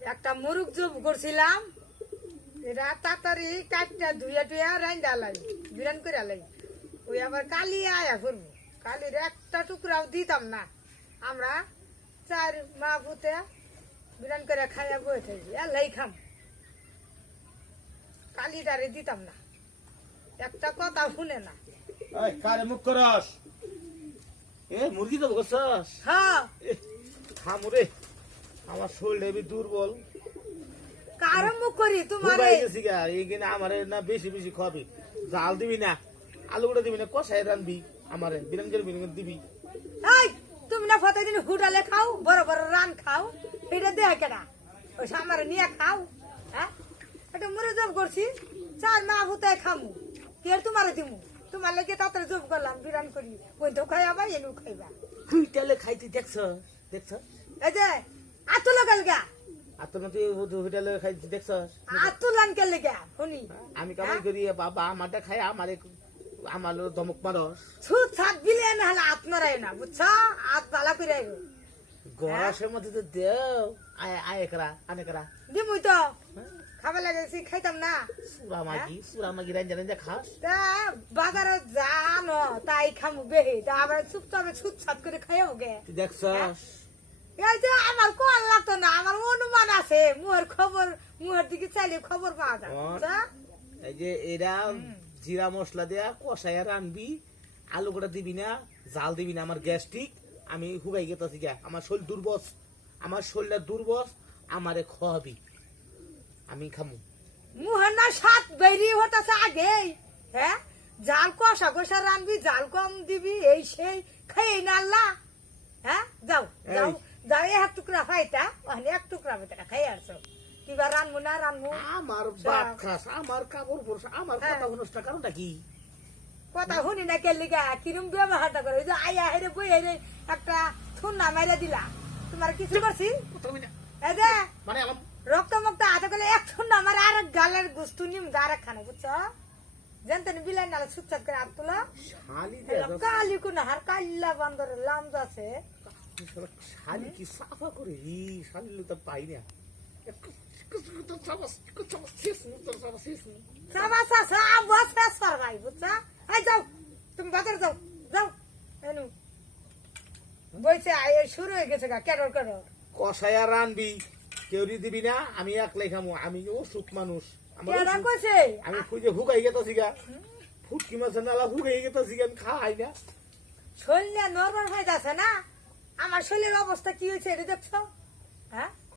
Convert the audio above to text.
একটা মুরগ জব করছিলাম, এটা তাড়াতাড়ি কাটটা ধুয়ে টুয়া রাইন্দা লাই বিরান করে লাই। ওই আবার কালি আয়া করবো, কালির একটা টুকরাও দিতাম না। আমরা চার মা পুতে বিরান করে খাইয়া বয়ে থাকি, এলাই খাম, কালিটারে দিতাম না, একটা কথা শুনে না। এই কারে মুখ করস? এ মুরগি তো করছস? হ্যাঁ, খামুরে, আমার শরীর হেবি দুর্বল। কারো মুখ করি তোমার দুবাই গেছি গা, এইখানে আমারে না বেশি বেশি খাবি। জাল দিবি না, আলু গুঁড়া দিবি না, কষাই রানবি, আমারে বিরান করে বিরান দিবি। তুমি না প্রতিদিন হোটেলে খাও, বড় বড় রান খাও, এটা দেয় কেনা? ওই আমার নিয়ে খাও। হ্যাঁ, এটা মরে জব করছি, চার মা ভূতে খামু, কে তোমারে দিমু? তোমার লাগে তাড়াতাড়ি জব করলাম বিরান করি, ওই তো খাইবা এনু খাইবা। হুইটালে খাইতে দেখছ? দেখছ? এই যে আতু লাগাল গা, আর তো তুই হুইটালে খাইতে দেখছস? আতু লান কে লেগা শুনি আমি কামাই করি বাবা, আমারটা খাই আমারে, আমার ধমক মারস। ছুট ছাট বিলে না হলে আপনারাই না, বুঝছো? হাত বালা করে আইব গরসের মধ্যে তো দেও, আয় আয় করা, আনে করা। দিমুই তো খাবার লাগাইছি, খাইতাম না। সুরা মাগি রাঞ্জা রাঞ্জা খাস? তা বাজারে জানো তাই খামু বেহে, তা আবার চুপচাপে ছুটছাট করে খাইও গে। তুই দেখছস? এই যে আমার কল লাগতো না, আমার অনুমান আছে, মুহের খবর, মুহের দিকে চাইলে খবর পাওয়া যায়, বুঝছো? এই যে এরা জিরা মশলা দেয়া কষাইয়া রানবি, আলু গোটা দিবি না, জাল দিবি না, আমার গ্যাস্ট্রিক, আমি হুগাই গেতাছি গা, আমার শরীর দুর্বল, আমার শরীরটা দুর্বল, আমারে খাওয়াবি, আমি খামু। মুহের না সাত বেরি হতেছে আগে, হ্যাঁ, জাল কষা কষা রানবি, জাল কম দিবি, এই সেই খাই না আল্লাহ। হ্যাঁ, যাও যাও যাও, এক টুকরা খাইতা, ওখানে এক টুকরা বেটা খাই আসো, কিবা রানবো না রানবো। আমার বাপ খাস, আমার কাপড় পরস, আমার কথা অনুষ্ঠান কারণটা কি? কথা শুনি না কে লিগা কিরম ব্যবহারটা করে, ওই যে আয়া হেরে বই হেরে একটা থুন্না মাইরা দিলা, তোমার কিছু করছি? প্রথমে না, এই যে মানে আমার রক্ত মুক্ত হাতে গেলে এক থুন্না আমার আর এক গালের গুস্তু নিম আর এক খানা, বুঝছো? জানতেন বিলাই নালে সুচ্ছাত করে হাত তোলা, শালি কালি কোন হার কাল্লা বান্দরের লাম যাচ্ছে। শালি কি সাফা করে, ই শালি তো পাই না। সাবা সাসা আবাস ফেস পারগাই, বুঝছো? এই যাও তুমি বাজারে যাও, যাও এনু বইছে আয় শুরু হয়ে গেছে গা কেডর কেডর। কষাইয়া রানবি, কেউরি দিবি না, আমি একলাই খামু, আমি অসুখ মানুষ, আমার কেডা অসুখ। কইছে? আমি খুঁজে হুগাই গেতাছি গা, ফুটকি মাছের নালা হুগাই গেতাছি গা, আমি খাই না। শরীরে নরমাল হয়ে যাচ্ছে না, আমার শরীরের অবস্থা কি হয়েছে এটা দেখছো? হ্যাঁ,